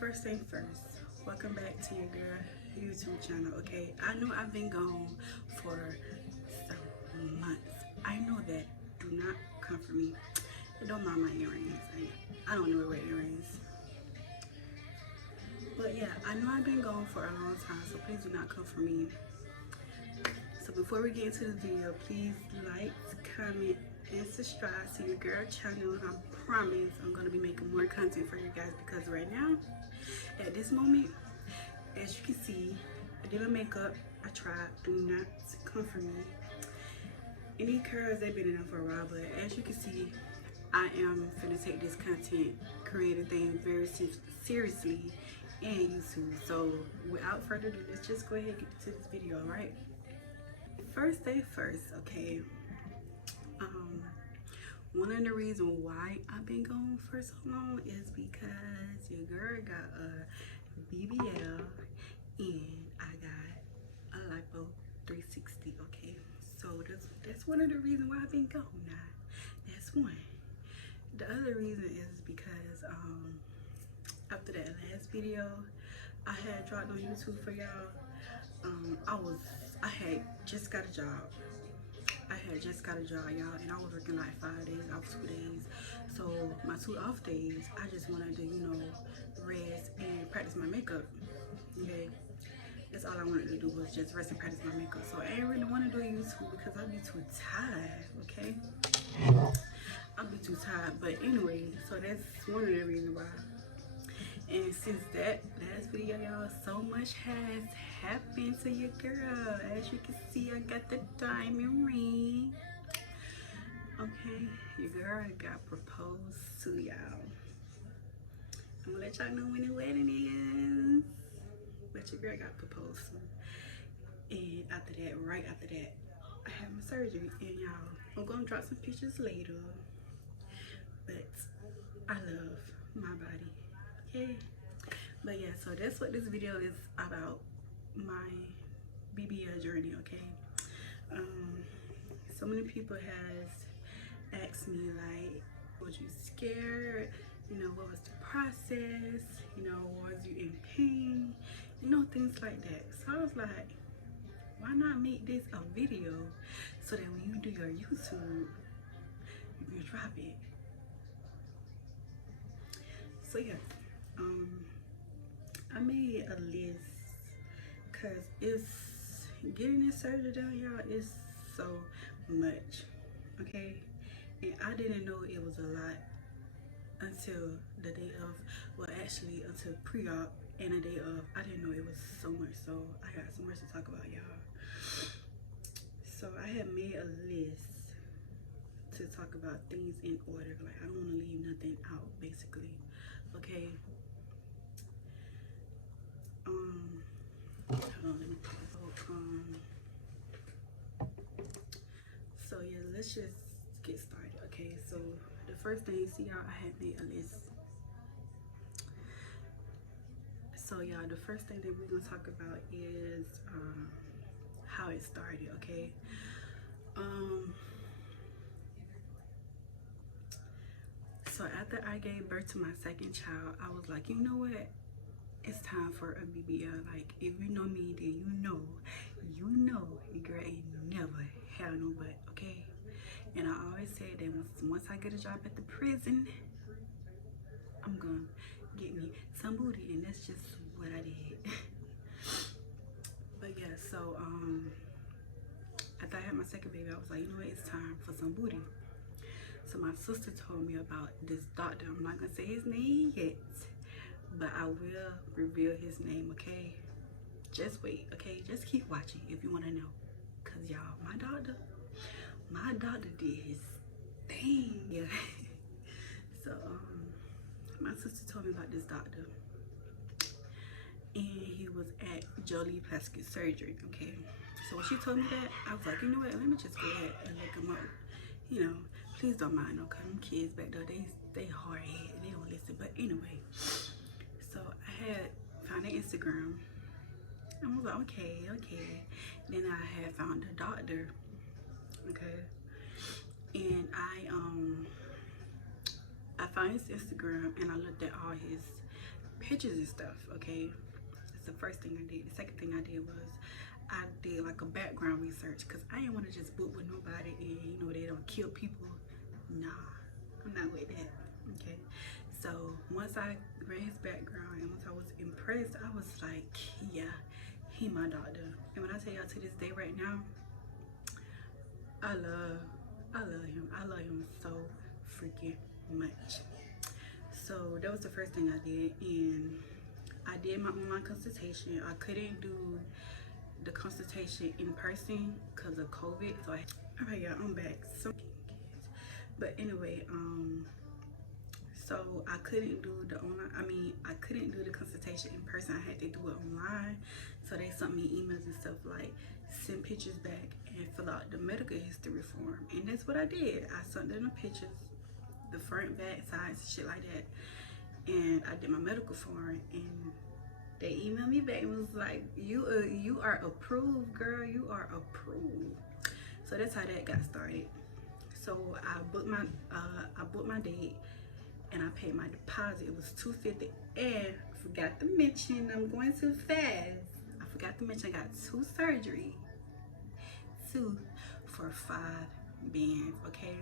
First thing first, welcome back to your girl YouTube channel. Okay, I know I've been gone for some months. I know that. Do not come for me. And don't mind my earrings. I don't know wear earrings. But yeah, I know I've been gone for a long time, so please do not come for me. So before we get into the video, please like, comment, and subscribe to your girl channel. I promise I'm gonna be making more content for you guys, because right now, at this moment, as you can see, I did my makeup. I tried. Do not come for me. Any curls, they've been in them for a while, but as you can see, I am finna take this content creating thing very seriously and YouTube. So without further ado, let's just go ahead and get into this video, alright? First thing first, okay. One of the reasons why I've been gone for so long is because your girl got a BBL and I got a LIPO 360, okay? So that's one of the reasons why I've been gone now. That's one. The other reason is because after that last video I had dropped on YouTube for y'all, I had just got a job. Y'all, and I was working like 5 days off, 2 days. So my 2 off days, I just wanted to, you know, rest and practice my makeup. Okay, that's all I wanted to do, was just rest and practice my makeup. So I didn't really want to do YouTube because I'd be too tired. Okay, I'd be too tired. But anyway, so that's one of the reasons why. And since that last video, y'all, so much has happened to your girl. As you can see, I got the diamond ring. Okay, your girl got proposed to, y'all. I'm gonna let y'all know when the wedding is. But your girl got proposed to. And after that, right after that, I had my surgery. And y'all, I'm gonna drop some pictures later. But I love my body. Okay, but yeah, so that's what this video is about, my BBL journey. Okay, so many people has asked me, like, was you scared, you know, what was the process, you know, was you in pain, you know, things like that. So I was like, why not make this a video so that when you do your YouTube, you drop it. So yeah, I made a list because it's getting this surgery done, y'all, is so much. Okay, and I didn't know it was a lot until the day of, well, actually until pre-op and the day of. I didn't know it was so much. So I got so much to talk about, y'all. So I had made a list to talk about things in order. Like, I don't want to leave nothing out, basically. Okay. Hold on, let me put so yeah, let's just get started. Okay, so the first thing, you see, y'all, I had made a list. So y'all, the first thing that we're gonna talk about is how it started. Okay, so after I gave birth to my second child, I was like, you know what, it's time for a BBL. Like, if you know me, then you know your girl ain't never had no butt. Okay, and I always said that once I get a job at the prison, I'm gonna get me some booty, and that's just what I did. But yeah, so after I had my second baby, I was like, you know what, it's time for some booty. So my sister told me about this doctor. I'm not gonna say his name yet, but I will reveal his name. Okay, just wait. Okay, just keep watching if you want to know, because y'all, my doctor did his thing. Yeah. So my sister told me about this doctor, and he was at Jolie Plastic Surgery. Okay, so when she told me that, I was like, you know what, let me just go ahead and look him up. You know, please don't mind, no, cause them kids back there, they hard head, they don't listen. But anyway, so I had found an Instagram. I was like, okay. Then I had found a doctor. Okay, and I found his Instagram and I looked at all his pictures and stuff, okay? That's the first thing I did. The second thing I did was I did like a background research because I didn't want to just book with nobody and you know they don't kill people. Nah, I'm not with that. Okay, so once I read his background and once I was impressed, I was like, yeah, he my doctor. And when I tell y'all to this day right now, I love him. I love him so freaking much. So that was the first thing I did, and I did my online consultation. I couldn't do the consultation in person because of COVID. So alright y'all, I'm back. So, but anyway, so I couldn't do the online, I couldn't do the consultation in person. I had to do it online. So they sent me emails and stuff like send pictures back and fill out the medical history form. And that's what I did. I sent them the pictures, the front, back, sides, shit like that. And I did my medical form, and they emailed me back and was like, you are approved, girl. You are approved. So that's how that got started. So I booked my date and I paid my deposit. It was $250. And I forgot to mention, I'm going too fast. I forgot to mention I got 2 surgeries. 2 for 5 bands, okay?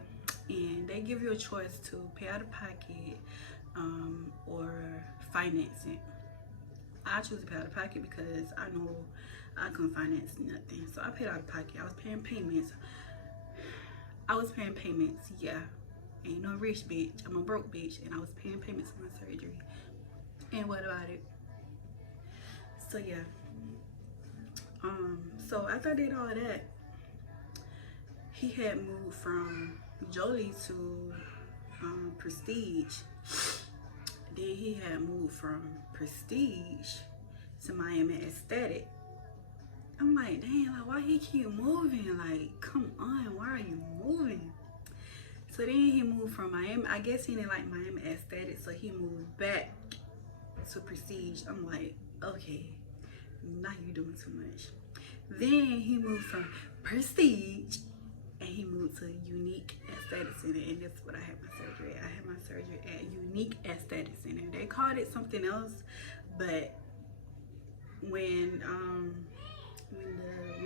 And they give you a choice to pay out of pocket or finance it. I choose to pay out of pocket because I know I couldn't finance nothing. So I paid out of pocket. I was paying payments. Yeah. Ain't no rich bitch. I'm a broke bitch. And I was paying payments for my surgery. And what about it? So yeah. So after I did all that, he had moved from Jolie to Prestige. Then he had moved from Prestige to Miami Aesthetic. I'm like, dang, like, why he keep moving? Like, come on, why are you moving? So then he moved from Miami. I guess he didn't like Miami Aesthetic, so he moved back to Prestige. I'm like, okay, now you doing too much. Then he moved from Prestige and he moved to Unique Aesthetic Center, and that's what I had my surgery at. I had my surgery at Unique Aesthetic Center. They called it something else, but when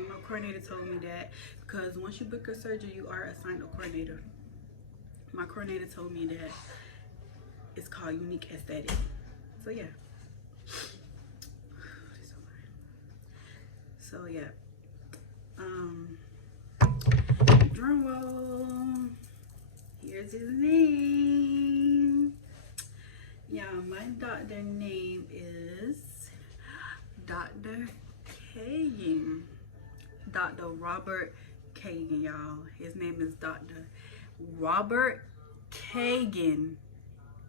my coordinator told me that, because once you book your surgery, you are assigned a coordinator. My coordinator told me that it's called Unique Aesthetic. So yeah. So yeah. Drum roll. Here's his name. Yeah, my doctor name is Dr. Kagan. Dr. Robert Kagan, y'all. His name is Dr. Robert Kagan.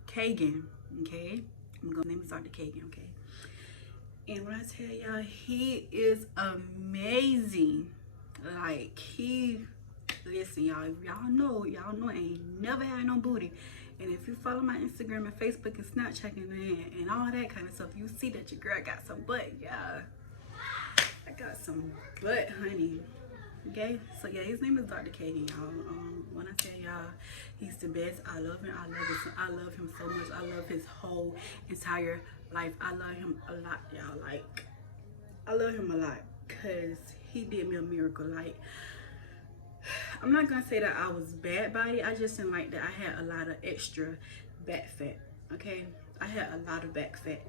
Kagan, okay? His name is Dr. Kagan, okay? And when I tell y'all, he is amazing. Like, listen, y'all, if y'all know I ain't never had no booty. And if you follow my Instagram and Facebook and Snapchat and all that kind of stuff, you see that your girl got some butt, yeah. I got some butt, honey. Okay, so yeah, his name is Dr. Kagan, y'all. When I tell y'all, he's the best. I love him. I love him so much. I love his whole entire life. I love him a lot, y'all. Like, I love him a lot because he did me a miracle. Like, I'm not gonna say that I was bad body. I just didn't like that I had a lot of extra back fat. Okay, I had a lot of back fat,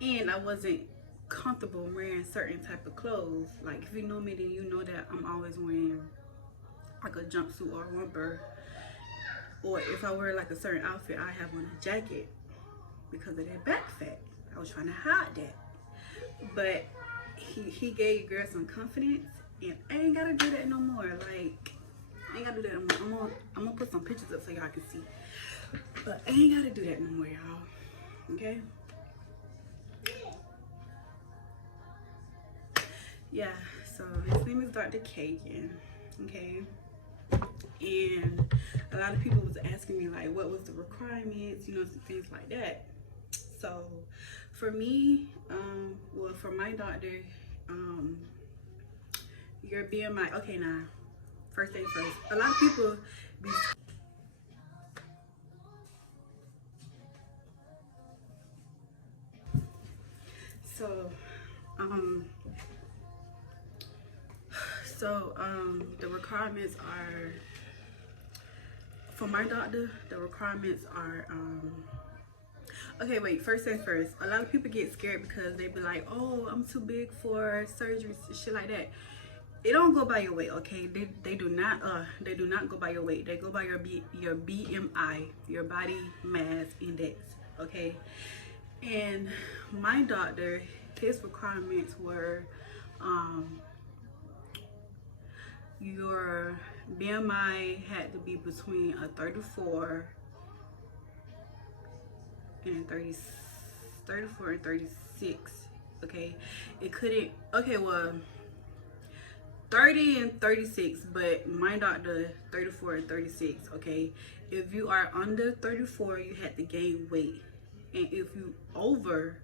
and I wasn't comfortable wearing certain type of clothes. Like, if you know me, then you know that I'm always wearing like a jumpsuit or a romper, or if I wear like a certain outfit, I have on a jacket because of that back fat. I was trying to hide that, but he gave girls some confidence, and I ain't gotta do that no more. Like, I ain't gotta do that no more. I'm gonna put some pictures up so y'all can see, but I ain't gotta do that no more, y'all. Okay. Yeah, so his name is Dr. Kagan, okay? And a lot of people was asking me, like, what was the requirements, you know, some things like that. So for me, well, for my doctor, your BMI, okay, now, first thing first, a lot of people be The requirements are, for my doctor, the requirements are, okay, wait, first things first. A lot of people get scared because they be like, oh, I'm too big for surgery, shit like that. It don't go by your weight, okay? They do not go by your weight. They go by your BMI, your body mass index, okay? And my doctor, his requirements were your BMI had to be between a 34 and 34 and 36, okay? It couldn't, okay, well, 30 and 36, but my doctor 34 and 36, okay? If you are under 34, you had to gain weight, and if you over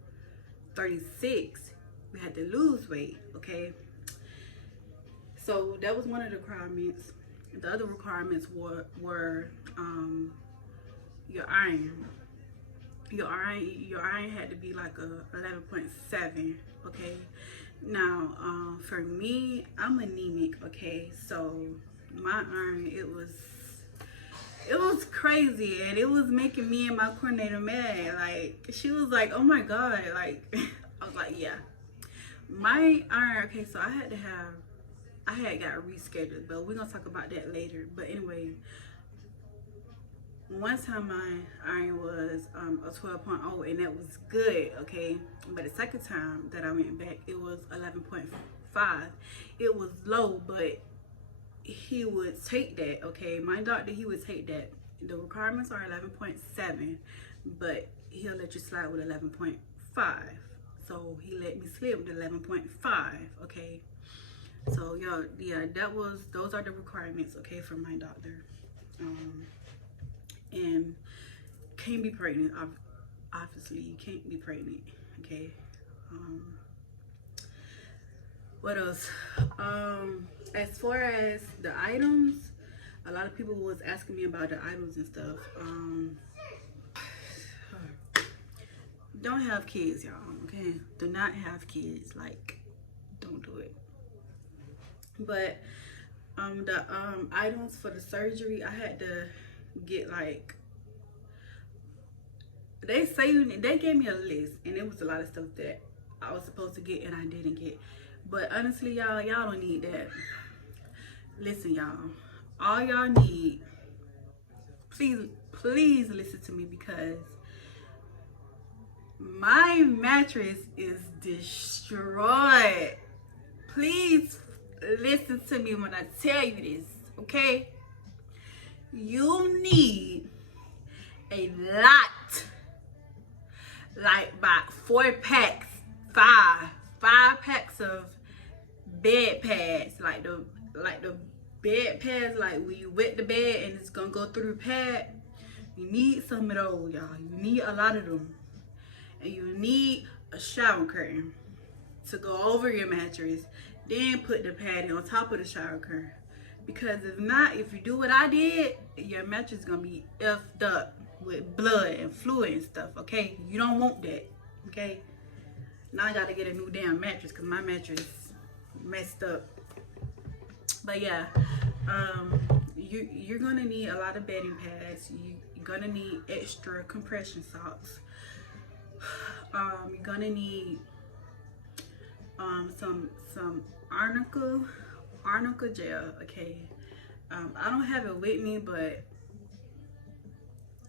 36, you had to lose weight, okay? So that was one of the requirements. The other requirements were your iron. Your iron had to be like a 11.7, okay? Now, for me, I'm anemic, okay? So my iron, it was crazy, and it was making me and my coordinator mad. Like, she was like, oh my God, like, I was like, yeah. My iron, okay, so I had got rescheduled, but we're gonna talk about that later. But anyway, one time my iron was a 12.0, and that was good, okay? But the second time that I went back, it was 11.5. It was low, but he would take that, okay? My doctor, he would take that. The requirements are 11.7, but he'll let you slide with 11.5. So he let me slip with 11.5, okay? So yeah, those are the requirements, okay, for my doctor. And can't be pregnant. Obviously, you can't be pregnant, okay? What else? As far as the items, a lot of people was asking me about the items and stuff. Don't have kids, y'all, okay? Do not have kids. Like, don't do it. But the items for the surgery, I had to get, like, they gave me a list, and it was a lot of stuff that I was supposed to get and I didn't get. But honestly, y'all don't need that. Listen, y'all, all y'all need, please listen to me, because my mattress is destroyed. Please listen to me when I tell you this, okay? You need a lot, like about 4 packs, five packs of bed pads, like the bed pads, like when you wet the bed and it's gonna go through the pad. You need some of those, y'all. You need a lot of them. And you need a shower curtain to go over your mattress, then put the padding on top of the shower curtain. Because if not, if you do what I did, your mattress is gonna be effed up with blood and fluid and stuff, okay? You don't want that, okay? Now I gotta get a new damn mattress because my mattress messed up. But yeah, you're gonna need a lot of bedding pads. You're gonna need extra compression socks. You're gonna need some arnica gel, okay? I don't have it with me, but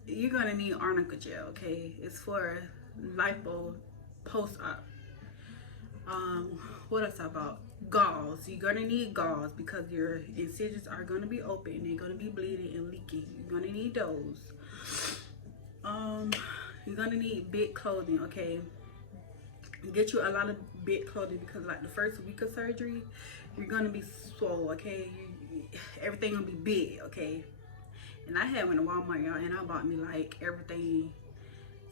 you're gonna need arnica gel, okay? It's for LIPO post-op. What else about? Gauze. You're gonna need gauze because your incisions are gonna be open. They're gonna be bleeding and leaking. You're gonna need those. You're gonna need big clothing, okay? Get you a lot of big clothing because, like, the first week of surgery, you're gonna be swole, okay? Everything gonna be big, okay? And I had went to Walmart, y'all, and I bought me, like, everything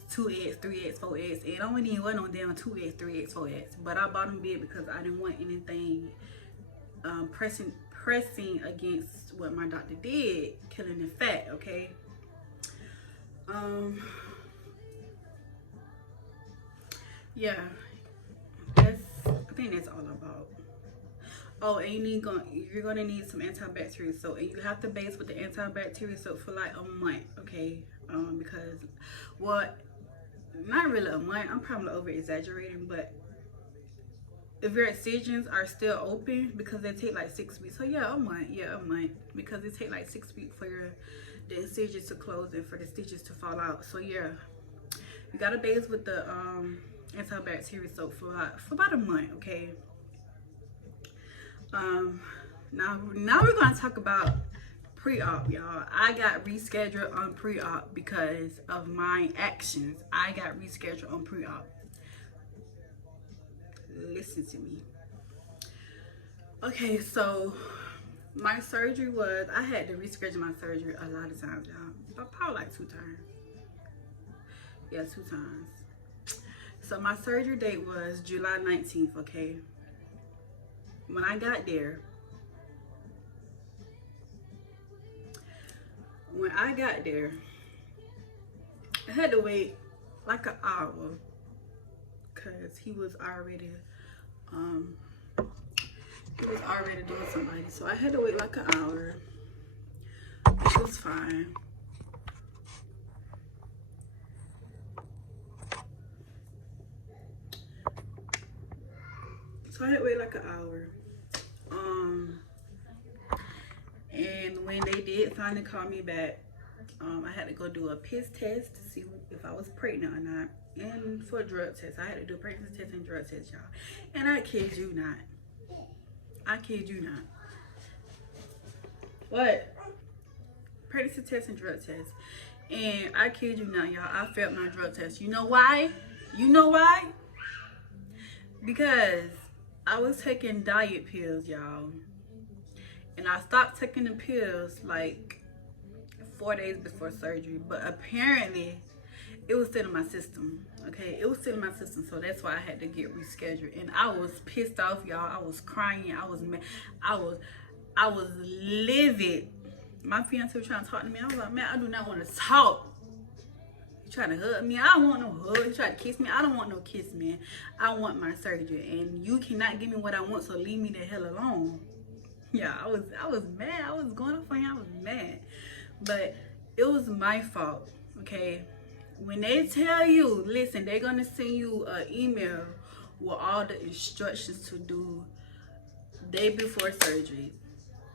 2X, 3X, 4X, and I only need one on down 2X, 3X, 4X. But I bought them big because I didn't want anything pressing against what my doctor did, killing the fat, okay? Yeah, I think think that's all about. Oh, and you're gonna need some antibacterial soap, and you have to base with the antibacterial soap for like a month, okay? Because, well, not really a month. I'm probably over exaggerating, but if your incisions are still open, because they take like 6 weeks. So yeah, a month. Yeah, a month, because it take like 6 weeks for the incisions to close and for the stitches to fall out. So yeah, you gotta base with the antibacterial soap for about a month, okay? Now we're gonna talk about pre-op, y'all. I got rescheduled on pre-op because of my actions. I got rescheduled on pre-op. Listen to me. Okay, so my surgery was, I had to reschedule my surgery a lot of times, y'all. But probably like 2 times. Yeah, 2 times. So my surgery date was July 19th, okay? When I got there, I had to wait like an hour because he was already doing somebody. So I had to wait like an hour, which was fine. So I had to wait like an hour. And when they did finally call me back, I had to go do a piss test to see if I was pregnant or not. And for a drug test, I had to do a pregnancy test and drug test, y'all. And I kid you not. What? Pregnancy test and drug test. And I kid you not, y'all, I failed my drug test. You know why? Because I was taking diet pills, y'all. And I stopped taking the pills like 4 days before surgery. But apparently, it was still in my system. Okay, it was still in my system. So that's why I had to get rescheduled. And I was pissed off, y'all. I was crying. I was mad. I was livid. My fiance was trying to talk to me. I was like, man, I do not want to talk. He trying to hug me. I don't want no hug. He tried to kiss me. I don't want no kiss, man. I want my surgery. And you cannot give me what I want, so leave me the hell alone. Yeah, I was mad. I was going off on him. I was mad. But it was my fault, okay? When they tell you, listen, they're going to send you an email with all the instructions to do day before surgery.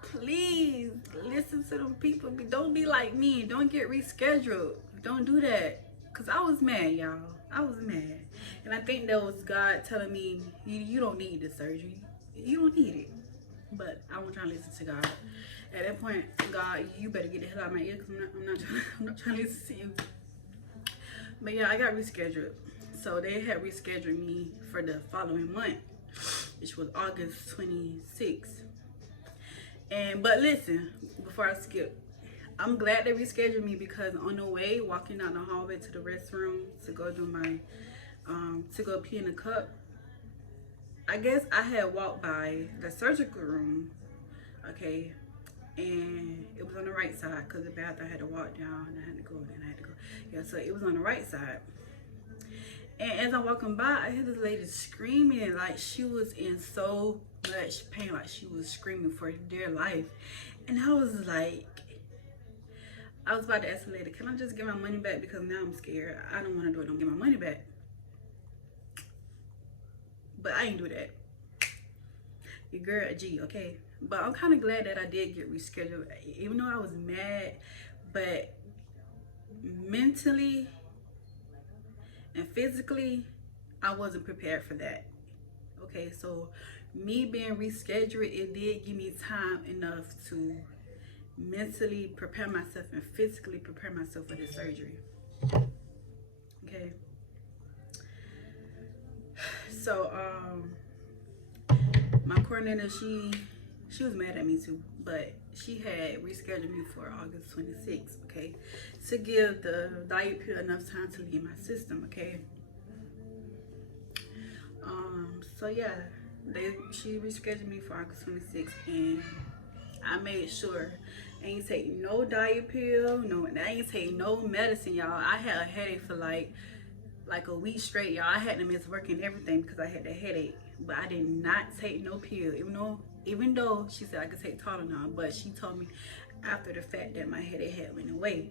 Please listen to them people. Don't be like me. Don't get rescheduled. Don't do that. Because I was mad, y'all. I was mad. And I think that was God telling me, you don't need the surgery. You don't need it. But I wasn't trying to listen to God. At that point, God, you better get the hell out of my ear, because I'm not trying to listen to you. But yeah, I got rescheduled. So they had rescheduled me for the following month, which was August 26th. But listen, before I skip, I'm glad they rescheduled me, because on the way, walking down the hallway to the restroom to go do my, to go pee in the cup, I guess I had walked by the surgical room, okay, and it was on the right side, because the bathroom I had to walk down, and I had to go, and I had to go. Yeah, so it was on the right side. And as I'm walking by, I heard this lady screaming like she was in so much pain, like she was screaming for dear life. And I was like, I was about to ask the lady, can I just get my money back, because now I'm scared. I don't want to do it. Don't get my money back. But I ain't do that. Your girl a G, okay? But I'm kind of glad that I did get rescheduled, even though I was mad. But mentally and physically, I wasn't prepared for that. Okay, so me being rescheduled, it did give me time enough to mentally prepare myself and physically prepare myself for the surgery. Okay. So my coordinator, she was mad at me too, but she had rescheduled me for August 26th, okay, to give the diet pill enough time to leave my system, okay. So yeah, she rescheduled me for August 26th, and I made sure I ain't take no diet pill, I ain't take no medicine, y'all. I had a headache for like a week straight, y'all. I had to miss work and everything because I had the headache. but I did not take no pill, even though she said I could take Tylenol, but she told me after the fact that my headache had went away.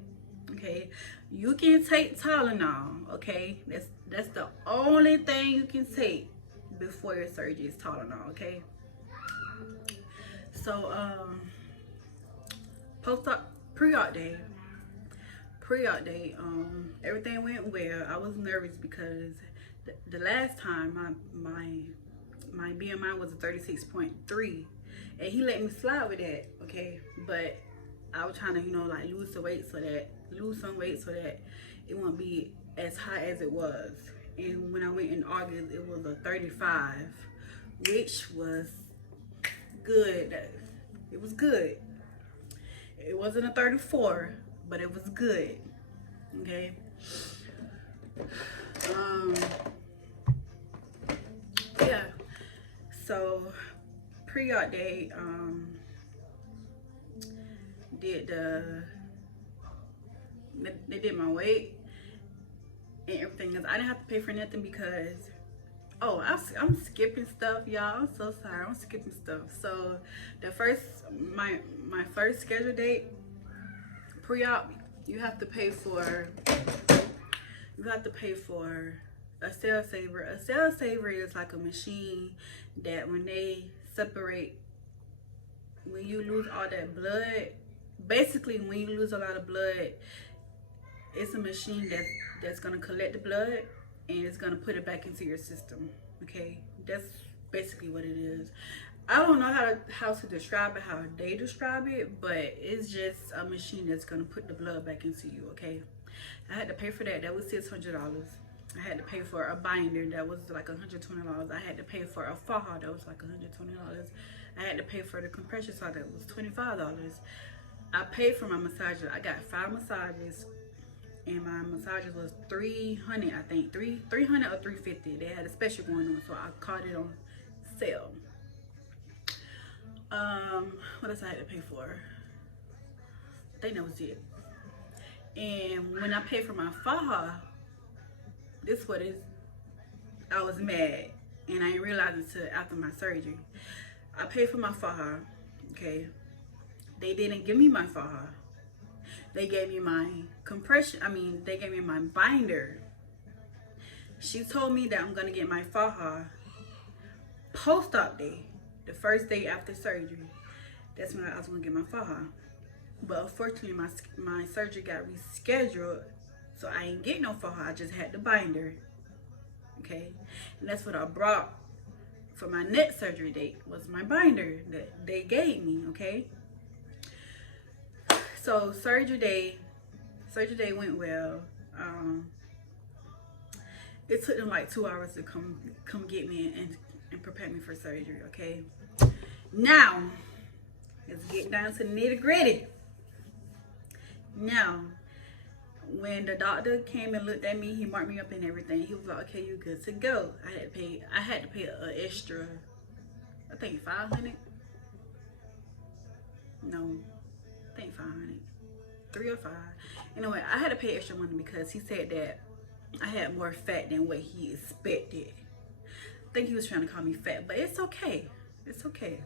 Okay, you can take Tylenol. Okay, that's the only thing you can take before your surgery is Tylenol. Okay, so post-op pre-op day. Everything went well. I was nervous because the last time my BMI was a 36.3, and he let me slide with that. Okay, but I was trying to, like lose some weight so that it won't be as high as it was. And when I went in August, it was a 35, which was good. It was good. It wasn't a 34, but it was good. Okay. Yeah. So pre-op day, they did my weight and everything else. I didn't have to pay for nothing because, I'm skipping stuff, y'all. I'm so sorry. I'm skipping stuff. So my first scheduled date, pre-op, you have to pay for a cell saver. A cell saver is like a machine that when they separate, when you lose all that blood, basically when you lose a lot of blood, it's a machine that's gonna collect the blood and it's gonna put it back into your system. Okay, that's basically what it is. I don't know how to describe it, how they describe it, but it's just a machine that's gonna put the blood back into you. Okay, I had to pay for that. That was $600. I had to pay for a binder that was like $120. I had to pay for a faja that was like $120. I had to pay for the compression saw that was $25. I paid for my massager. I got 5 massages, and my massages was $300, I think, $300 or $350. They had a special going on, so I caught it on sale. What else I had to pay for? I think that was it. And when I paid for my faja, I was mad, and I didn't realize it until after my surgery. I paid for my faja, okay? They didn't give me my faja. They gave me my they gave me my binder. She told me that I'm gonna get my faja post-op day, the first day after surgery. That's when I was gonna get my faja. But unfortunately, my surgery got rescheduled, so I ain't get no faja. I just had the binder. Okay, and that's what I brought for my next surgery date, was my binder that they gave me. Okay, so surgery day went well. It took them like 2 hours to come get me and prepare me for surgery. Okay, now let's get down to the nitty-gritty. Now, when the doctor came and looked at me, he marked me up and everything. He was like, "Okay, you're good to go." I had to pay an extra, I think 500. No, I think 500, 3 or 5. Anyway, I had to pay extra money because he said that I had more fat than what he expected. I think he was trying to call me fat, but it's okay. It's okay.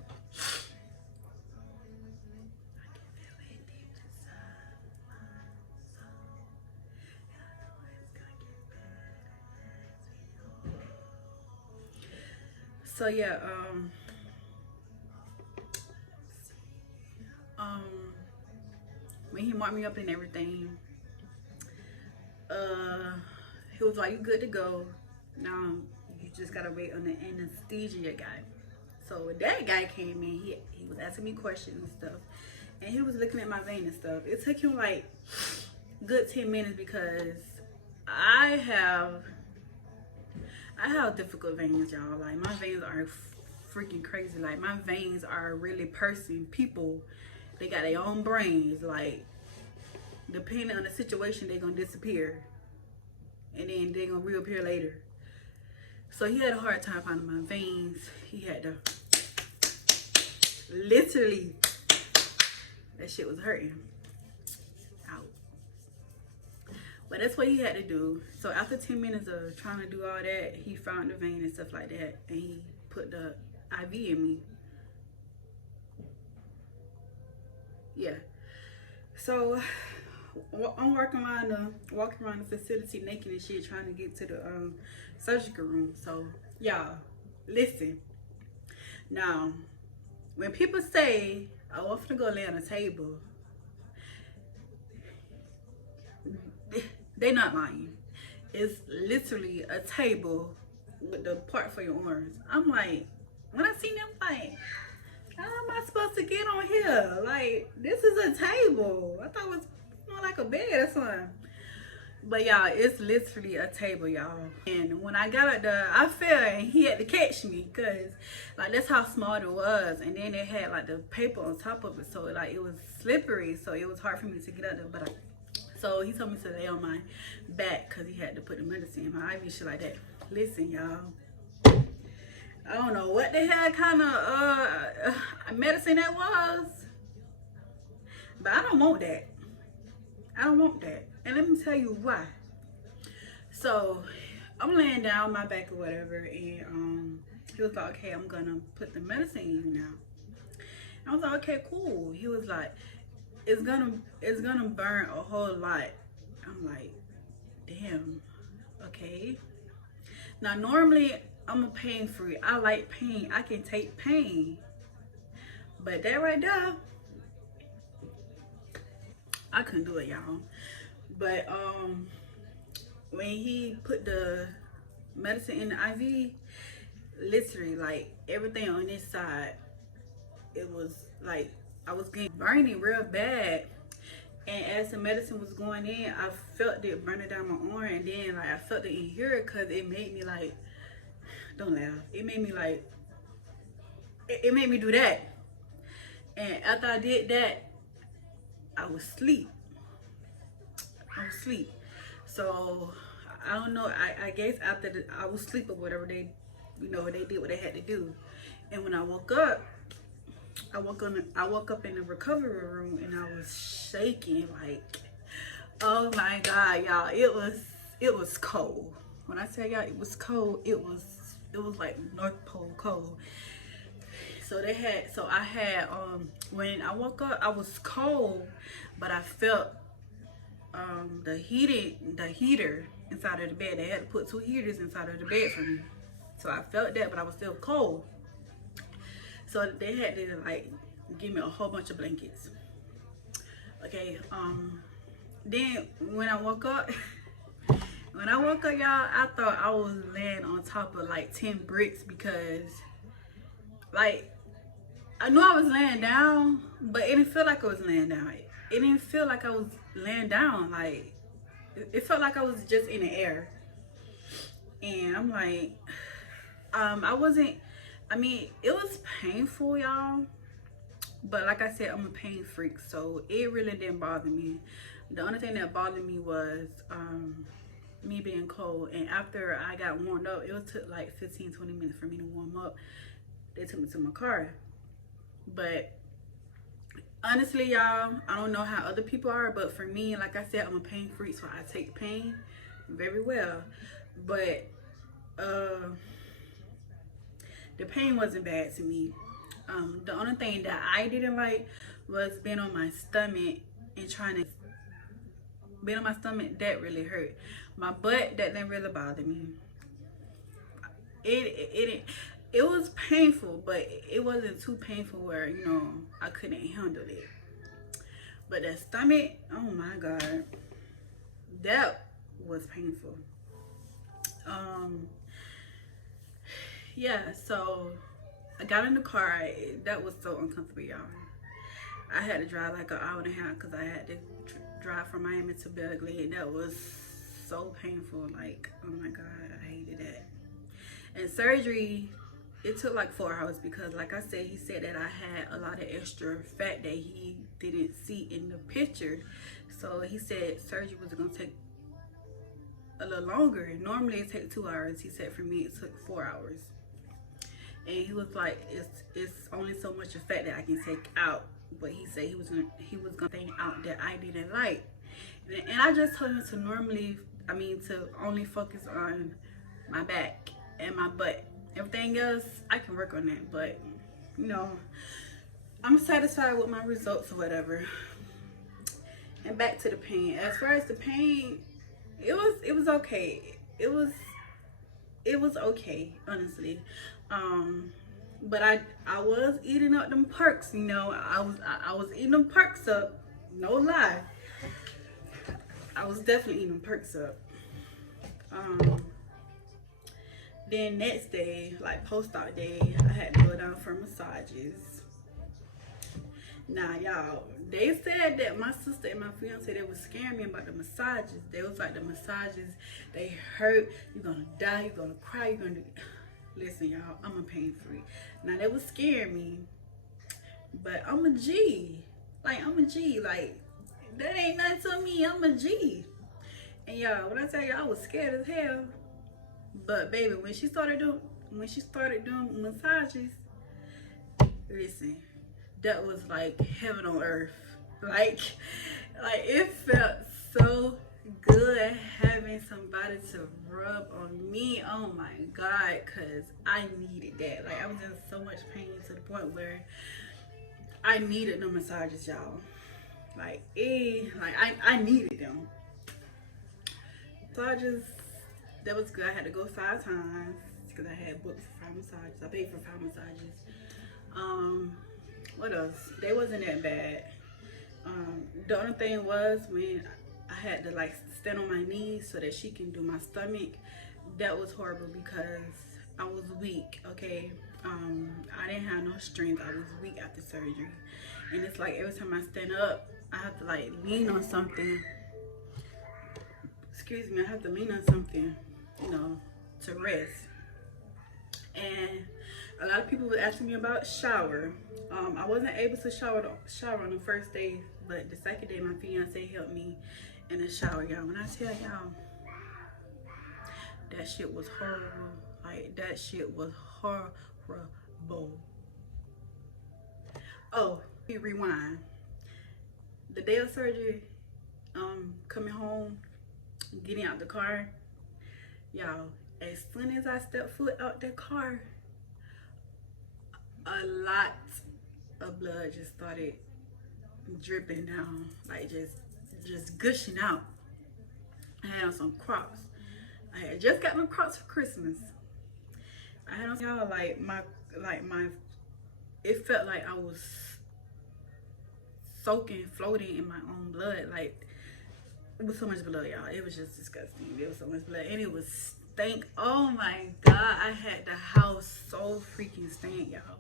So yeah, when he marked me up and everything, he was like, "You good to go. Now you just gotta wait on the anesthesia guy." So when that guy came in, he was asking me questions and stuff, and he was looking at my vein and stuff. It took him like good 10 minutes because I have difficult veins, y'all. Like, my veins are freaking crazy. Like, my veins are really people. They got their own brains. Like, depending on the situation, they're gonna disappear, and then they're gonna reappear later. So he had a hard time finding my veins. He had to literally, that shit was hurting. Out. But that's what he had to do. So after 10 minutes of trying to do all that, he found the vein and stuff like that, and he put put the IV in me. Yeah. So I'm walking around the facility naked and shit, trying to get to the surgical room. So y'all, listen. Now, when people say, "Oh, I'm finna go lay on a table," they not lying. It's literally a table with the part for your arms. I'm like, when I seen them, like, how am I supposed to get on here? Like, this is a table. I thought it was more like a bed or something. But y'all, it's literally a table, y'all. And when I got up there, I fell and he had to catch me, because like that's how small it was. And then it had like the paper on top of it, so like it was slippery, so it was hard for me to get up there. But so he told me to lay on my back because he had to put the medicine in my IV, shit like that. Listen, y'all, I don't know what the hell kind of medicine that was, but I don't want that. I don't want that. And let me tell you why. So I'm laying down on my back or whatever, and he was like, "Okay, I'm gonna put the medicine in you now." I was like, "Okay, cool." He was like, it's gonna burn a whole lot." I'm like, damn, okay. Now normally I'm a pain free. I like pain. I can take pain. But that right there, I couldn't do it, y'all. But when he put the medicine in the IV, literally like everything on this side, it was like I was getting burning real bad. And as the medicine was going in, I felt it burning down my arm, and then like I felt it in here, because it made me like, don't laugh, it made me like, it made me do that. And after I did that, I was asleep. So I don't know, I guess after I was asleep or whatever, they, you know, they did what they had to do. And when I woke up, I woke up in the recovery room, and I was shaking like, oh my God, y'all, it was cold. When I tell y'all it was cold, it was like North Pole cold. So I had when I woke up, I was cold, but I felt the heater inside of the bed. They had to put 2 heaters inside of the bed for me. So I felt that, but I was still cold. So they had to like give me a whole bunch of blankets. Okay, then when I woke up, y'all, I thought I was laying on top of like 10 bricks, because like I knew I was laying down, but it didn't feel like I was laying down. It didn't feel like I was laying down. Like it felt like I was just in the air. And I'm like, I mean, it was painful, y'all. But like I said, I'm a pain freak, so it really didn't bother me. The only thing that bothered me was me being cold. And after I got warmed up, it took like 15-20 minutes for me to warm up. They took me to my car. But honestly, y'all, I don't know how other people are, but for me, like I said, I'm a pain freak, so I take pain very well. But the pain wasn't bad to me. The only thing that I didn't like was being on my stomach and being on my stomach. That really hurt. My butt, that didn't really bother me. It was painful, but it wasn't too painful where, you know, I couldn't handle it. But that stomach, oh my God, that was painful. Yeah, so I got in the car. That was so uncomfortable, y'all. I had to drive like an hour and a half, because I had to drive from Miami to Belgrade, and that was so painful. Like, oh my God, I hated that. And surgery, it took like 4 hours, because like I said, he said that I had a lot of extra fat that he didn't see in the picture. So he said surgery was gonna take a little longer. Normally it takes 2 hours. He said for me it took 4 hours. And he was like, it's only so much of fat that I can take out. But he said he was gonna take out that I didn't like. And I just told him to to only focus on my back and my butt. Everything else, I can work on that, but you know, I'm satisfied with my results or whatever. And back to the pain. As far as the pain, it was okay. It was okay, honestly. Um, but I was eating up them perks, you know. I was eating them perks up. No lie, I was definitely eating them perks up. Um, then next day, like post-op day, I had to go down for massages. Now, y'all, they said that my sister and my fiance, they was scaring me about the massages. They was like, the massages, they hurt. You're gonna die. You're gonna cry. You're gonna do. Listen, y'all, I'm a pain free. Now, they was scaring me, but I'm a G. Like, I'm a G. Like, that ain't nothing to me. I'm a G. And y'all, when I tell you, I was scared as hell. But baby, when she started doing massages, listen, that was like heaven on earth. Like it felt so good having somebody to rub on me. Oh my God, cause I needed that. Like I was in so much pain to the point where I needed the massages, y'all. I needed them. So that was good. I had to go 5 times because I had booked for 5 massages. I paid for 5 massages. What else? They wasn't that bad. The only thing was when I had to like stand on my knees so that she can do my stomach. That was horrible because I was weak. Okay, I didn't have no strength. I was weak after surgery, and it's like every time I stand up, I have to like lean on something. Excuse me, I have to lean on something, you know, to rest. And a lot of people were asking me about shower. I wasn't able to shower on the first day, but the second day my fiance helped me in the shower, y'all. When I tell y'all, that shit was horrible. Like that shit was horrible. Oh, let me rewind. The day of surgery, coming home, getting out the car, y'all. As soon as I stepped foot out the car, a lot of blood just started dripping down, like just gushing out. I had on some Crocs. I had just got my Crocs for Christmas. I had on y'all like my it felt like I was soaking, floating in my own blood. Like it was so much blood, y'all. It was just disgusting. There was so much blood, and it was stank. Oh my God, I had the house so freaking stank, y'all.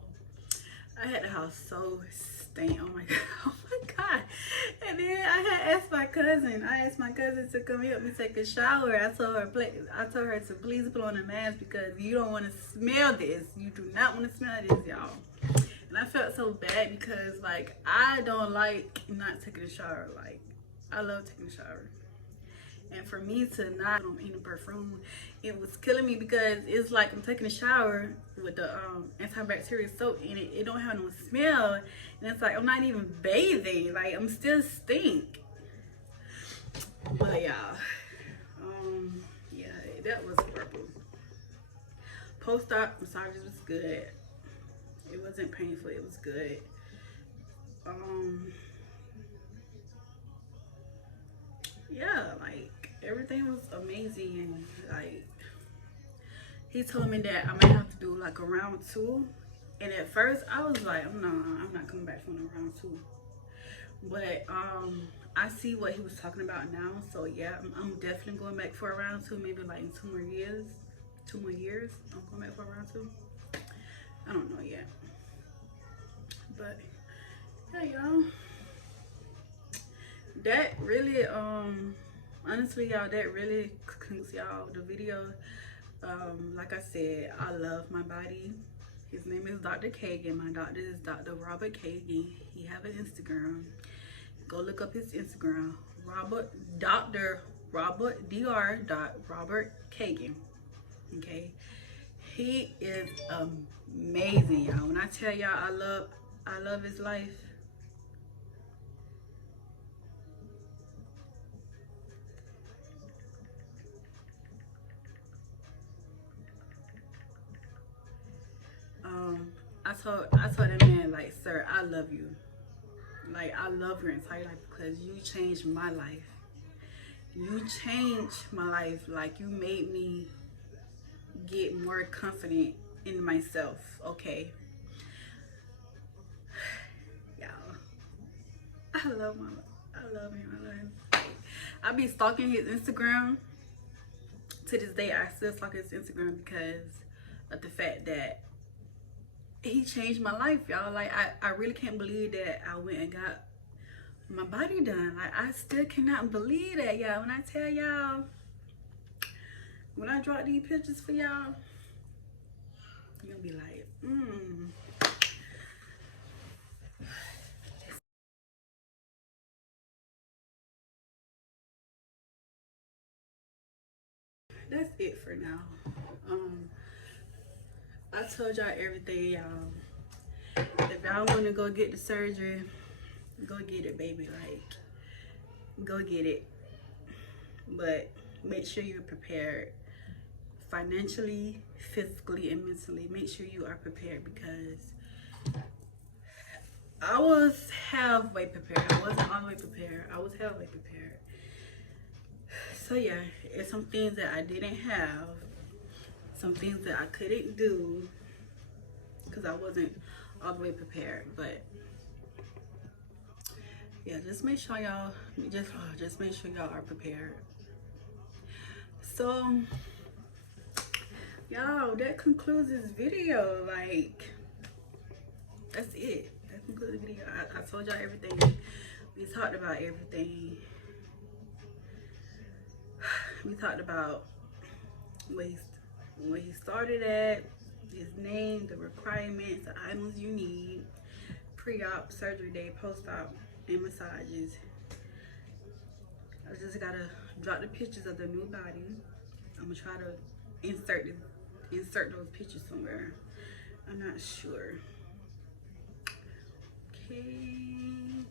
I had the house so stank. Oh my God. Oh my God. And then I asked my cousin to come help me take a shower. I told her to please put on a mask because you don't want to smell this. You do not want to smell this, y'all. And I felt so bad because like I don't like not taking a shower. Like I love taking a shower. And for me to not eat a perfume, it was killing me because it's like I'm taking a shower with the antibacterial soap in it. It don't have no smell. And it's like I'm not even bathing. Like I'm still stink. But y'all, yeah, that was horrible. Post-op massages was good. It wasn't painful. It was good. Yeah, like everything was amazing, and like he told me that I might have to do like a round 2. And at first I was like, I'm not coming back from the round 2. But I see what he was talking about now. So yeah, I'm definitely going back for a round 2, maybe like in 2 more years. 2 more years, I'm going back for a round 2. I don't know yet. But yeah, y'all. That really honestly, y'all, that really concludes y'all the video. Like I said, I love my body. His name is Dr. Kagan. My doctor is Dr. Robert Kagan. He have an Instagram. Go look up his Instagram. Dr. Robert Kagan. Okay. He is amazing, y'all. When I tell y'all I love his life. I told that man, like, sir, I love you. Like, I love your entire life because you changed my life. You changed my life. Like, you made me get more confident in myself. Okay, y'all. I love my. I love him. I love him. I be stalking his Instagram. To this day, I still stalk his Instagram because of the fact that he changed my life, y'all. Like, I really can't believe that I went and got my body done. Like, I still cannot believe that, y'all. When I tell y'all, when I drop these pictures for y'all, you're gonna be like, that's it for now. Um, I told y'all everything, y'all. If y'all wanna go get the surgery, go get it, baby. Like, go get it. But make sure you're prepared financially, physically, and mentally. Make sure you are prepared because I was halfway prepared. I wasn't all the way prepared. I was halfway prepared. So yeah, it's some things that I didn't have, some things that I couldn't do because I wasn't all the way prepared. But yeah, just make sure y'all just make sure y'all are prepared. So y'all, that concludes this video. Like, that's it. That concludes the video. I told y'all everything. We talked about everything. We talked about where he started at, his name, the requirements, the items you need, pre-op, surgery day, post-op, and massages. I just gotta drop the pictures of the new body. I'm gonna try to insert those pictures somewhere. I'm not sure. Okay.